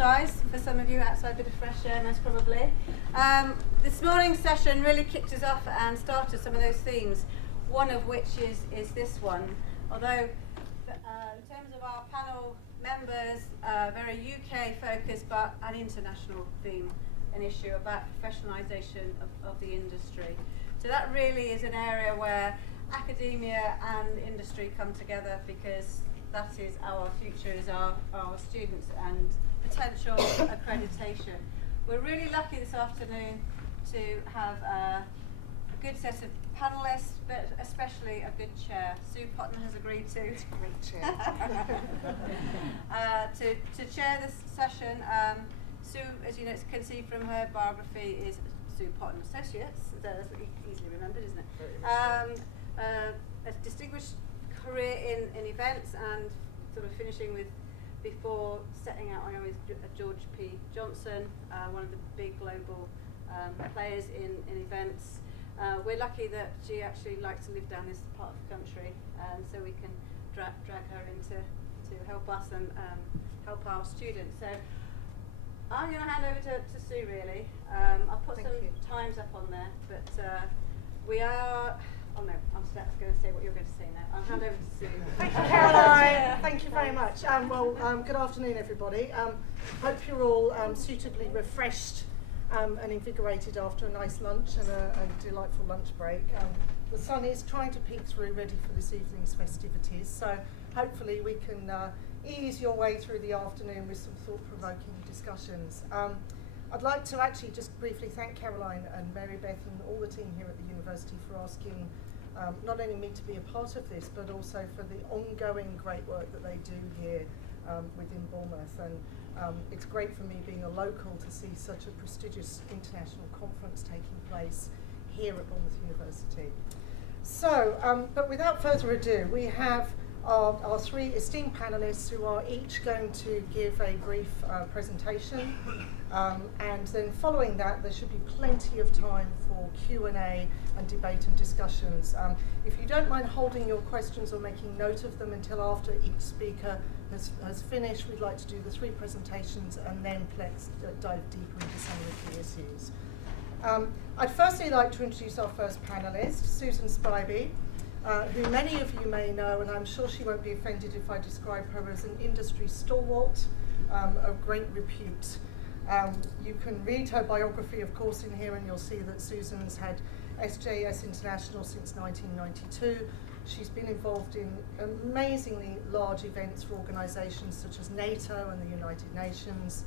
exercise for some of you outside, a bit of fresh air most probably. This morning's session really kicked us off and started some of those themes, one of which is this one. Although in terms of our panel members, very UK focused but an international theme, an issue about professionalisation of the industry. So that really is an area where academia and industry come together, because that is our future, is our students and potential accreditation. We're really lucky this afternoon to have a good set of panellists, but especially a good chair. Sue Potton has agreed to great chair. to chair this session. Sue, as you can see from her biography, is Sue Potton Associates. That's easily remembered, isn't it? A distinguished career in events, and sort of finishing with, before setting out on with George P. Johnson, one of the big global players in events. We're lucky that she actually likes to live down this part of the country, so we can drag her in to help us and help our students. So I'm going to hand over to Sue, really. I'll put some times up on there, but we are... Oh no, I'm going to say what you're going to say now. I'll hand over to Sue. Thank you, Caroline. Thank you very much. Good afternoon, everybody. Hope you're all suitably refreshed and invigorated after a nice lunch and a delightful lunch break. The sun is trying to peek through, ready for this evening's festivities. So hopefully we can ease your way through the afternoon with some thought-provoking discussions. I'd like to actually just briefly thank Caroline and Mary Beth and all the team here at the university for asking not only me to be a part of this, but also for the ongoing great work that they do here within Bournemouth. And it's great for me, being a local, to see such a prestigious international conference taking place here at Bournemouth University. So, but without further ado, we have our three esteemed panellists who are each going to give a brief presentation, and then following that there should be plenty of time for Q&A and debate and discussions. If you don't mind holding your questions or making note of them until after each speaker has finished, we'd like to do the three presentations and then let's dive deeper into some of the key issues. I'd firstly like to introduce our first panellist, Susan Spibey, who many of you may know, and I'm sure she won't be offended if I describe her as an industry stalwart of great repute. You can read her biography, of course, in here, and you'll see that Susan's had SJS International since 1992. She's been involved in amazingly large events for organisations such as NATO and the United Nations.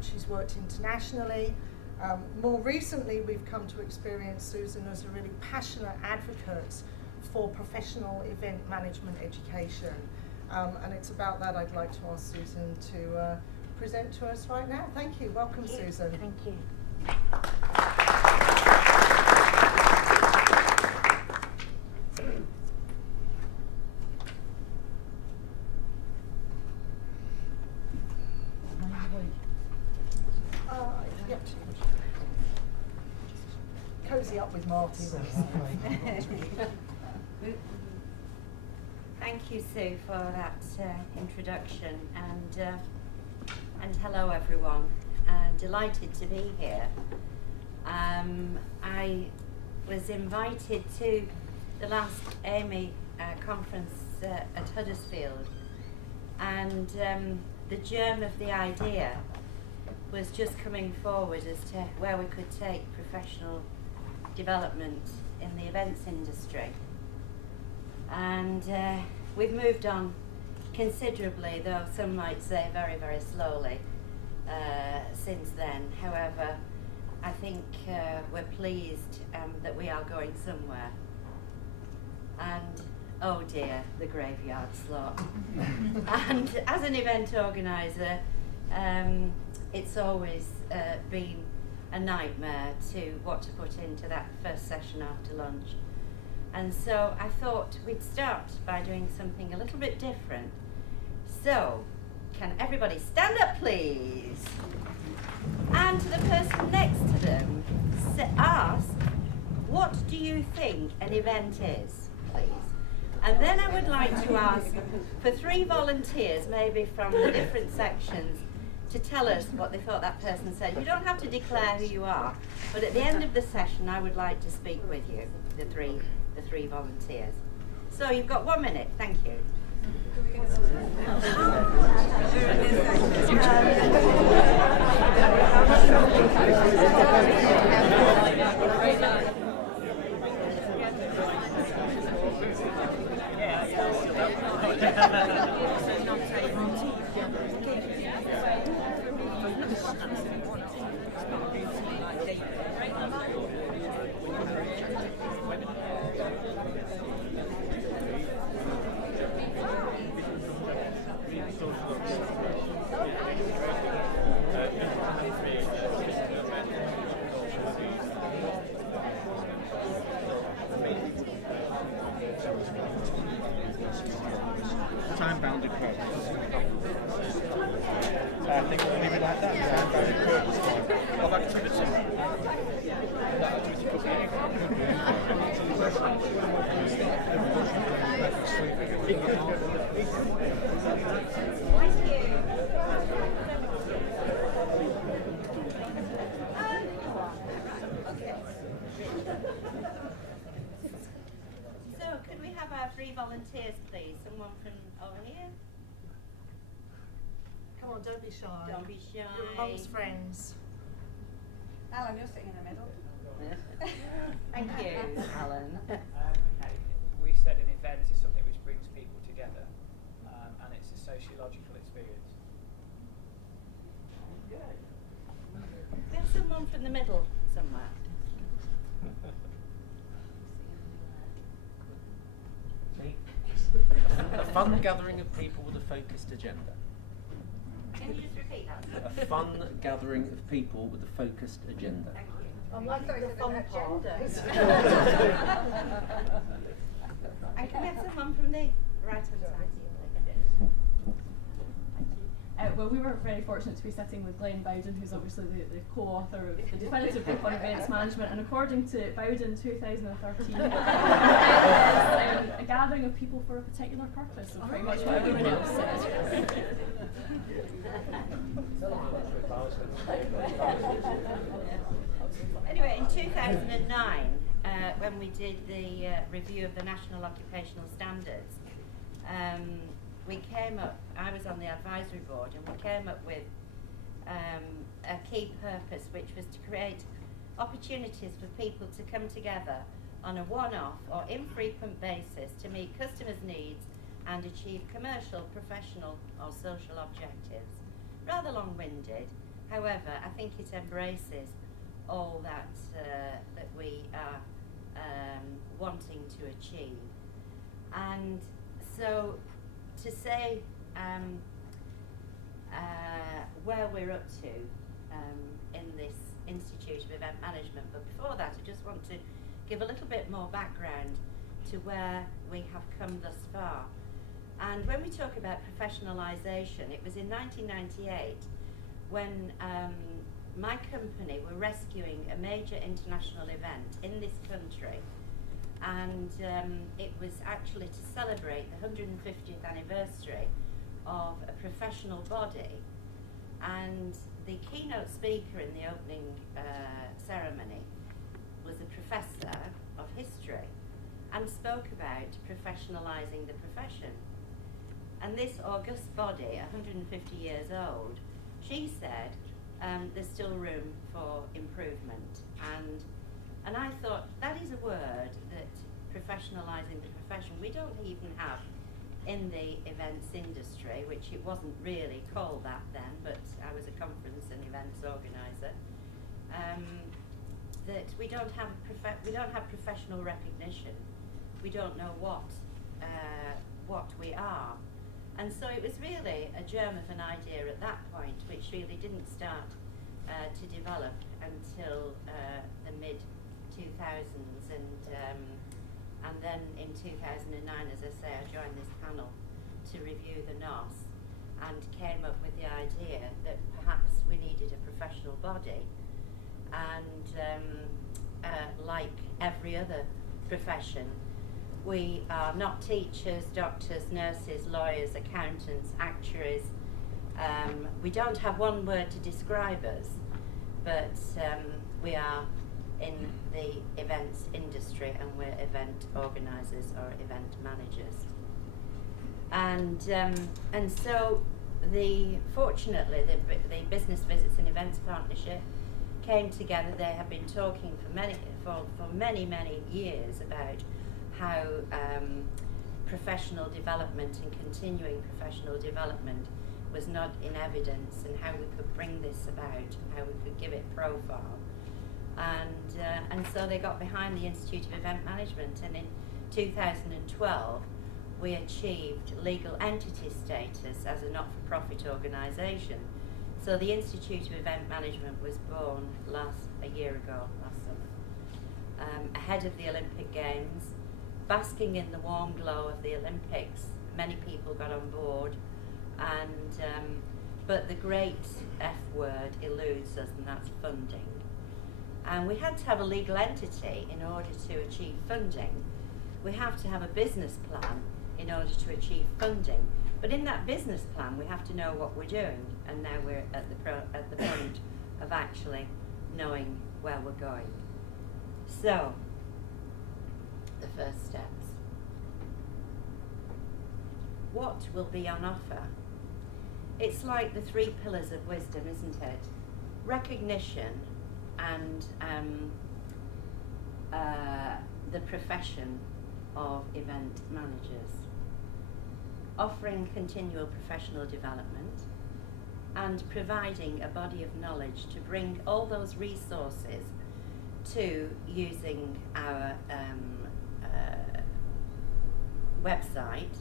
She's worked internationally. More recently, we've come to experience Susan as a really passionate advocate for professional event management education. And it's about that I'd like to ask Susan to present to us right now. Thank you. Welcome, Susan. Thank you. Cozy up with Marty. Thank you, Sue, for that introduction, and hello everyone. Delighted to be here. I was invited to the last AMI conference at Huddersfield, and the germ of the idea was just coming forward as to where we could take professional development in the events industry. And we've moved on considerably, though some might say very, very slowly since then. However, I think we're pleased that we are going somewhere. And oh dear, the graveyard slot. And as an event organiser, it's always been a nightmare to what to put into that first session after lunch. And so I thought we'd start by doing something a little bit different. So, can everybody stand up, please? And to the person next to them, ask, what do you think an event is, please? And then I would like to ask for 3 volunteers, maybe from the different sections, to tell us what they thought that person said. You don't have to declare who you are, but at the end of the session I would like to speak with you, the three volunteers. So you've got 1 minute, thank you. Time-bounded purpose. I think we'll leave it like that. Time-bounded purpose. Of activity. That activity could be So, could we have our 3 volunteers, please? Someone from over here? Come on, don't be shy. Don't be shy. You're amongst friends. Alan, you're sitting in the middle. Thank you, Alan. We said an event is something which brings people together, and it's a sociological experience. We have someone from the middle somewhere. A fun gathering of people with a focused agenda. Can you just repeat that? A fun gathering of people with a focused agenda. Thank you. I'm liking the fun part. And can we have someone from the right-hand side? Well, we were very fortunate to be sitting with Glenn Bowden, who's obviously the co-author of the definitive book on events management, and according to Bowden 2013, a gathering of people for a particular purpose, so pretty much what everyone else says. Anyway, in 2009, when we did the review of the National Occupational Standards, we came up, I was on the advisory board, and we came up with a key purpose, which was to create opportunities for people to come together on a one-off or infrequent basis to meet customers' needs and achieve commercial, professional or social objectives. Rather long-winded, however, I think it embraces all that that we are wanting to achieve. And so to say where we're up to in this Institute of Event Management, but before that I just want to give a little bit more background to where we have come thus far. And when we talk about professionalisation, it was in 1998 when my company were rescuing a major international event in this country, and it was actually to celebrate the 150th anniversary of a professional body, and the keynote speaker in the opening ceremony was a professor of history and spoke about professionalising the profession. And this august body, 150 years old, she said there's still room for improvement. And I thought, that is a word that professionalising the profession, we don't even have in the events industry, which it wasn't really called that then, but I was a conference and events organiser, that we don't have professional recognition. We don't know what we are. And so it was really a germ of an idea at that point, which really didn't start to develop until the mid-2000s, and then in 2009, as I say, I joined this panel to review the NOS and came up with the idea that perhaps we needed a professional body, and like every other profession, we are not teachers, doctors, nurses, lawyers, accountants, actuaries, we don't have one word to describe us, but we are in the events industry, and we're event organisers or event managers. And so fortunately the Business Visits and Events Partnership came together. They have been talking for many years about how professional development and continuing professional development was not in evidence, and how we could bring this about, and how we could give it profile. And so they got behind the Institute of Event Management, and in 2012 we achieved legal entity status as a not-for-profit organisation. So the Institute of Event Management was born a year ago, last summer, ahead of the Olympic Games, basking in the warm glow of the Olympics. Many people got on board, but the great F word eludes us, and that's funding. And we had to have a legal entity in order to achieve funding. We have to have a business plan in order to achieve funding. But in that business plan, we have to know what we're doing, and now we're at the point of actually knowing where we're going. So, the first steps. What will be on offer? It's like the 3 pillars of wisdom, isn't it? Recognition and the profession of event managers. Offering continual professional development and providing a body of knowledge to bring all those resources to using our website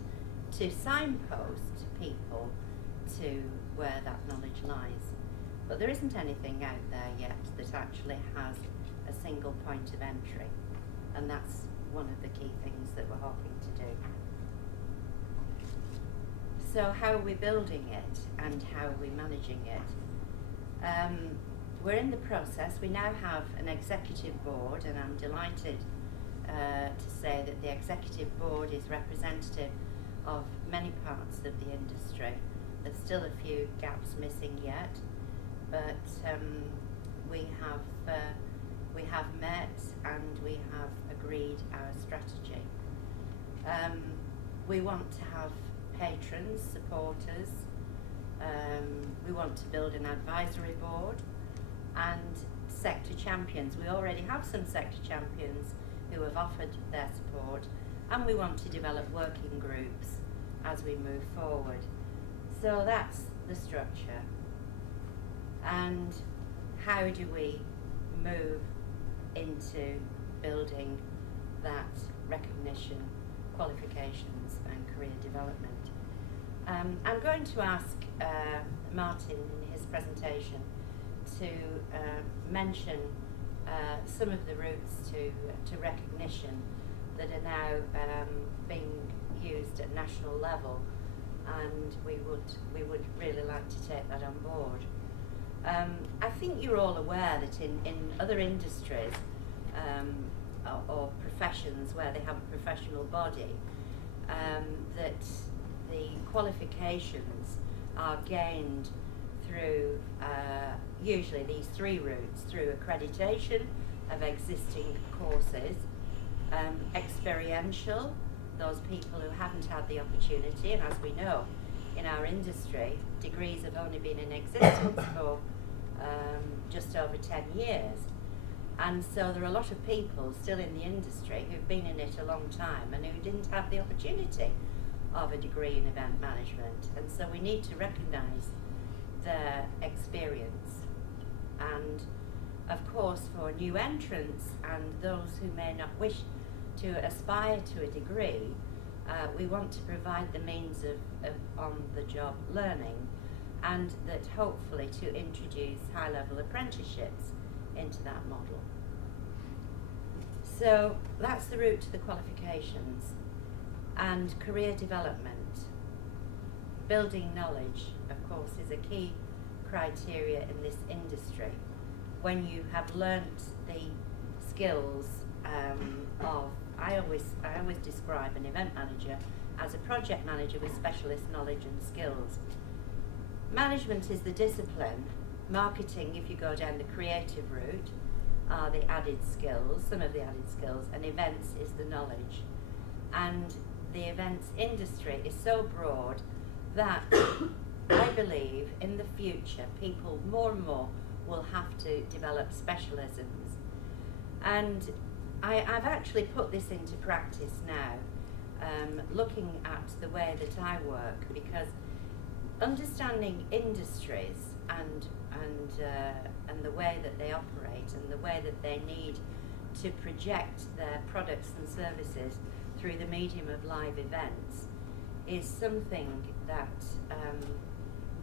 to signpost people to where that knowledge lies. But there isn't anything out there yet that actually has a single point of entry, and that's one of the key things that we're hoping to do. So how are we building it, and how are we managing it? We're in the process. We now have an executive board, and I'm delighted to say that the executive board is representative of many parts of the industry. There's still a few gaps missing yet, but we have met and we have agreed our strategy. We want to have patrons, supporters. We want to build an advisory board and sector champions. We already have some sector champions who have offered their support, and we want to develop working groups as we move forward. So that's the structure. And how do we move into building that recognition, qualifications and career development? I'm going to ask Martin in his presentation to mention some of the routes to recognition that are now being used at national level, and we would really like to take that on board. I think you're all aware that in other industries or professions where they have a professional body, that the qualifications are gained through usually these 3 routes: through accreditation of existing courses, experiential, those people who haven't had the opportunity, and as we know in our industry, degrees have only been in existence for just over 10 years. And so there are a lot of people still in the industry who've been in it a long time and who didn't have the opportunity of a degree in event management. And so we need to recognise their experience. And of course, for new entrants and those who may not wish to aspire to a degree, we want to provide the means of on-the-job learning, and that hopefully to introduce high-level apprenticeships into that model. So that's the route to the qualifications. And career development. Building knowledge, of course, is a key criteria in this industry. When you have learnt the skills of, I always describe an event manager as a project manager with specialist knowledge and skills. Management is the discipline. Marketing, if you go down the creative route, are the added skills, some of the added skills, and events is the knowledge. And the events industry is so broad that I believe in the future people more and more will have to develop specialisms. And I've actually put this into practice now, looking at the way that I work, because understanding industries and the way that they operate and the way that they need to project their products and services through the medium of live events is something that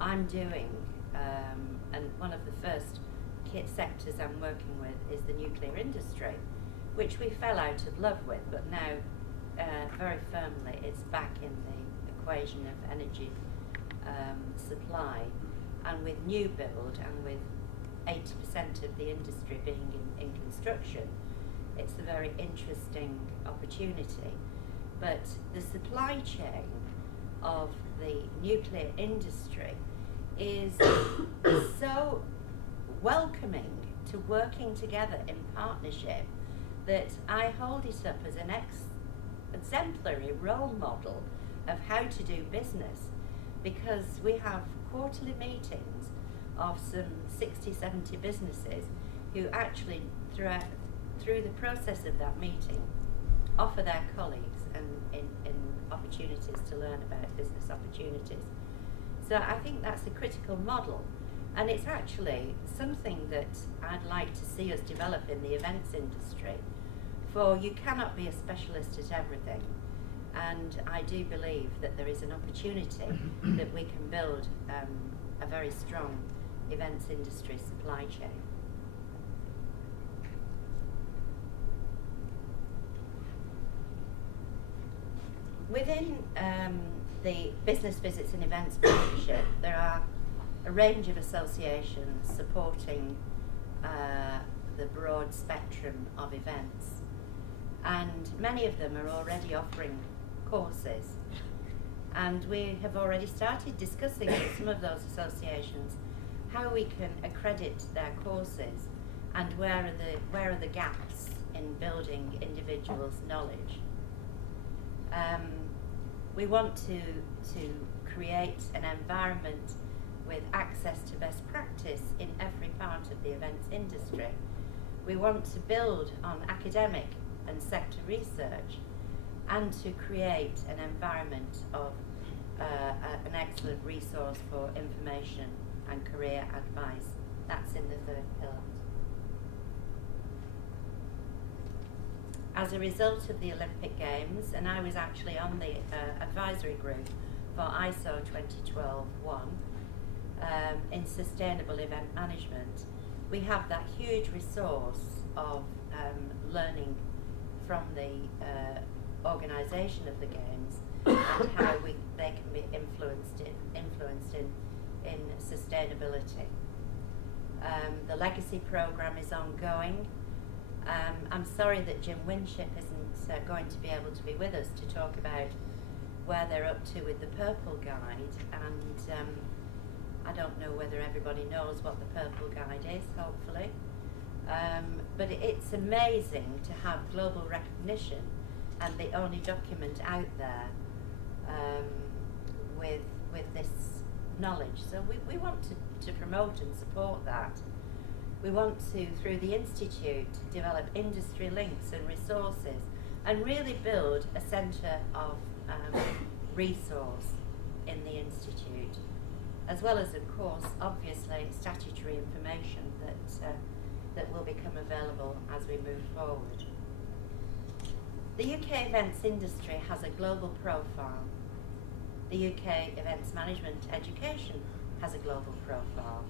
I'm doing, and one of the first sectors I'm working with is the nuclear industry, which we fell out of love with, but now very firmly it's back in the equation of energy supply, and with new build and with 80% of the industry being in construction, it's a very interesting opportunity. But the supply chain of the nuclear industry is so welcoming to working together in partnership that I hold it up as an exemplary role model of how to do business, because we have quarterly meetings of some 60, 70 businesses who actually through the process of that meeting offer their colleagues and in opportunities to learn about business opportunities. So I think that's a critical model, and it's actually something that I'd like to see us develop in the events industry, for you cannot be a specialist at everything, and I do believe that there is an opportunity that we can build a very strong events industry supply chain. Within the Business Visits and Events Partnership, there are a range of associations supporting the broad spectrum of events, and many of them are already offering courses, and we have already started discussing with some of those associations how we can accredit their courses and where are the gaps in building individuals' knowledge. We want to create an environment with access to best practice in every part of the events industry. We want to build on academic and sector research, and to create an environment of an excellent resource for information and career advice. That's in the third pillar. As a result of the Olympic Games, and I was actually on the advisory group for ISO 2012-1 in sustainable event management, we have that huge resource of learning from the organisation of the Games and how they can be influenced in sustainability. The legacy programme is ongoing. I'm sorry that Jim Winship isn't going to be able to be with us to talk about where they're up to with the Purple Guide, and I don't know whether everybody knows what the Purple Guide is, hopefully. But it's amazing to have global recognition and the only document out there with this knowledge. So we want to promote and support that. We want to, through the Institute, develop industry links and resources and really build a centre of resource in the Institute, as well as, of course, obviously, statutory information that will become available as we move forward. The UK events industry has a global profile. The UK events management education has a global profile,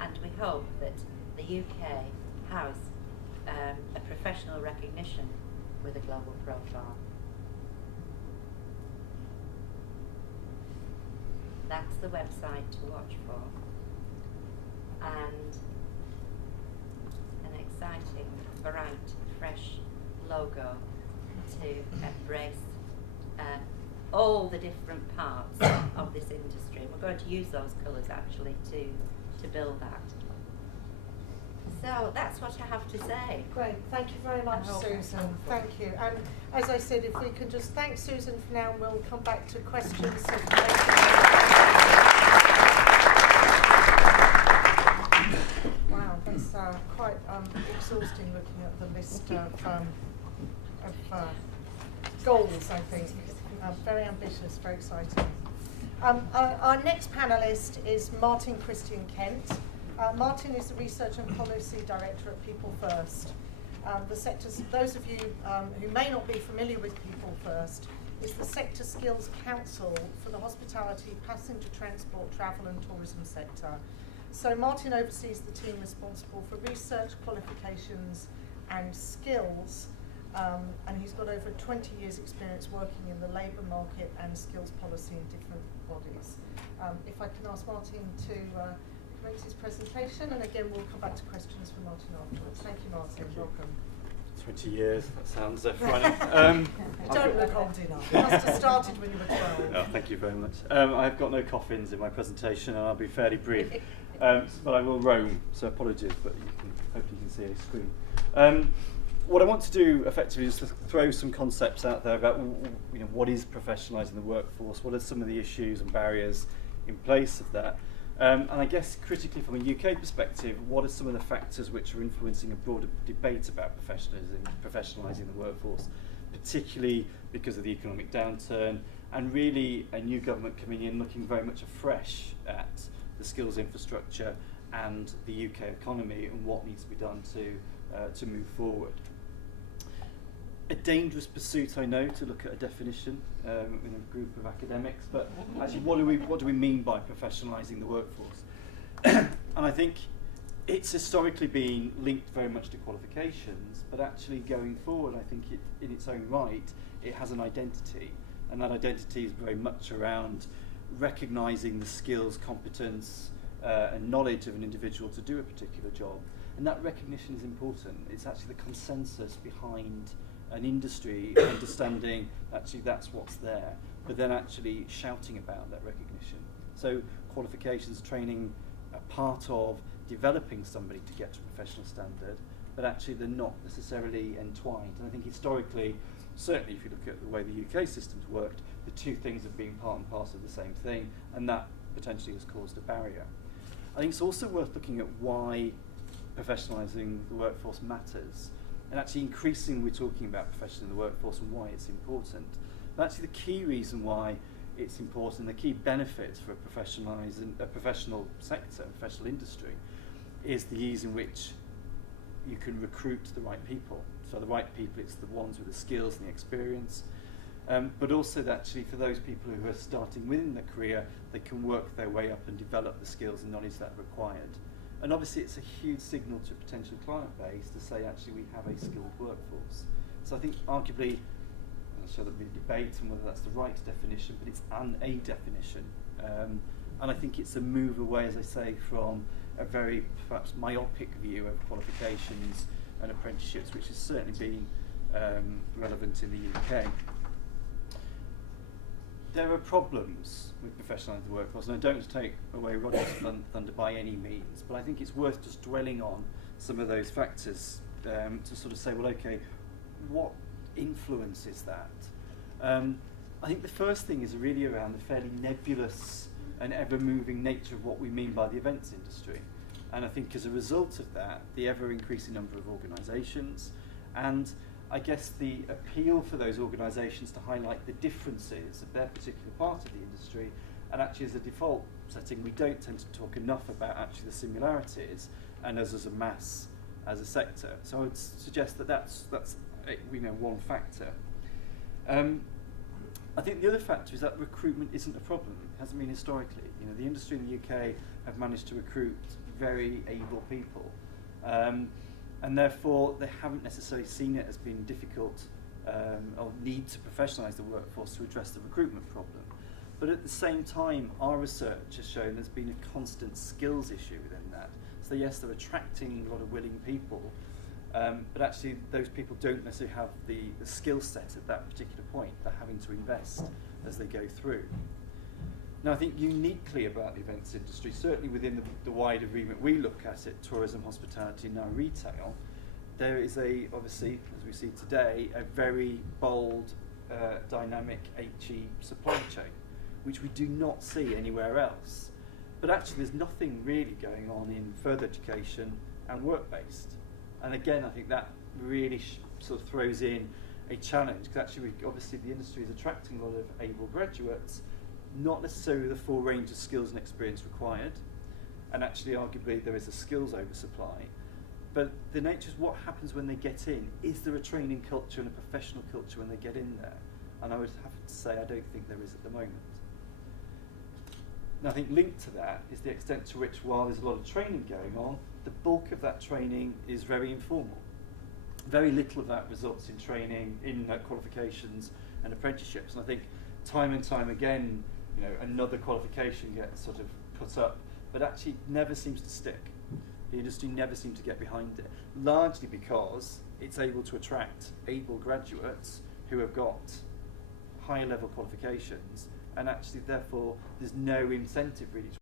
and we hope that the UK has a professional recognition with a global profile. That's the website to watch for, and an exciting, bright, fresh logo to embrace all the different parts of this industry. we're going to use those colours actually to build that. So that's what I have to say. Great, thank you very much, I hope that's Susan. helpful. Thank you. And as I said, if we can just thank Susan for now, and we'll come back to questions. Wow, that's quite exhausting looking at the list of goals, I think. Very ambitious, very exciting. Our next panellist is Martin-Christian Kent. Martin is the Research and Policy Director at People First. The sector's, those of you who may not be familiar with People First, is the Sector Skills Council for the hospitality, passenger transport, travel and tourism sector. So Martin oversees the team responsible for research, qualifications and skills, and he's got over 20 years experience working in the labour market and skills policy in different bodies. If I can ask Martin to commence his presentation, and again we'll come back to questions from Martin afterwards. Thank you, Martin. Thank you. Welcome. 20 years, that sounds frightening. You don't look old enough. You must have started when you were 12. Oh, thank you very much. I've got no coffins in my presentation and I'll be fairly brief. But I will roam, so apologies, but hopefully you can see a screen. What I want to do effectively is to throw some concepts out there about what is professionalising the workforce, what are some of the issues and barriers in place of that. And I guess critically from a UK perspective, what are some of the factors which are influencing a broader debate about professionalising the workforce, particularly because of the economic downturn and really a new government coming in looking very much afresh at the skills infrastructure and the UK economy and what needs to be done to move forward. A dangerous pursuit, I know, to look at a definition in a group of academics, but actually what do we mean by professionalising the workforce? And I think it's historically been linked very much to qualifications, but actually going forward, I think in its own right, it has an identity, and that identity is very much around recognising the skills, competence and knowledge of an individual to do a particular job. And that recognition is important. It's actually the consensus behind an industry, understanding actually that's what's there, but then actually shouting about that recognition. So qualifications, training are part of developing somebody to get to a professional standard, but actually they're not necessarily entwined. And I think historically, certainly if you look at the way the UK system's worked, the two things have been part and parcel of the same thing, and that potentially has caused a barrier. I think it's also worth looking at why professionalising the workforce matters. And actually increasingly we're talking about professionalising the workforce and why it's important. But actually the key reason why it's important, the key benefits for a professional sector, professional industry, is the ease in which you can recruit the right people. So the right people, it's the ones with the skills and the experience, but also that actually for those people who are starting within their career, they can work their way up and develop the skills and knowledge that are required. And obviously it's a huge signal to a potential client base to say actually we have a skilled workforce. So I think arguably, I'm sure there'll be a debate on whether that's the right definition, but it's a definition. And I think it's a move away, as I say, from a very perhaps myopic view of qualifications and apprenticeships, which has certainly been relevant in the UK. There are problems with professionalising the workforce, and I don't want to take away Rhodri's thunder by any means, but I think it's worth just dwelling on some of those factors to sort of say, well, okay, what influences that? I think the first thing is really around the fairly nebulous and ever-moving nature of what we mean by the events industry. And I think as a result of that, the ever-increasing number of organisations and I guess the appeal for those organisations to highlight the differences of their particular part of the industry, and actually as a default setting we don't tend to talk enough about actually the similarities and us as a mass, as a sector. So I would suggest that that's one factor. I think the other factor is that recruitment isn't a problem. It hasn't been historically. The industry in the UK have managed to recruit very able people. And therefore they haven't necessarily seen it as being difficult or need to professionalise the workforce to address the recruitment problem. But at the same time, our research has shown there's been a constant skills issue within that. So yes, they're attracting a lot of willing people, but actually those people don't necessarily have the skill set at that particular point. They're having to invest as they go through. Now, I think uniquely about the events industry, certainly within the wider remit we look at it, tourism, hospitality, now retail, there is obviously, as we see today, a very bold, dynamic HE supply chain, which we do not see anywhere else. But actually there's nothing really going on in further education and work-based. And again, I think that really sort of throws in a challenge, because actually obviously the industry is attracting a lot of able graduates, not necessarily the full range of skills and experience required, and actually arguably there is a skills oversupply. But the nature is what happens when they get in. Is there a training culture and a professional culture when they get in there? And I would have to say I don't think there is at the moment. And I think linked to that is the extent to which, while there's a lot of training going on, the bulk of that training is very informal. Very little of that results in training, in qualifications and apprenticeships. And I think time and time again, you know, another qualification gets sort of put up, but actually never seems to stick. The industry never seems to get behind it, largely because it's able to attract able graduates who have got higher level qualifications, and actually therefore there's no incentive really to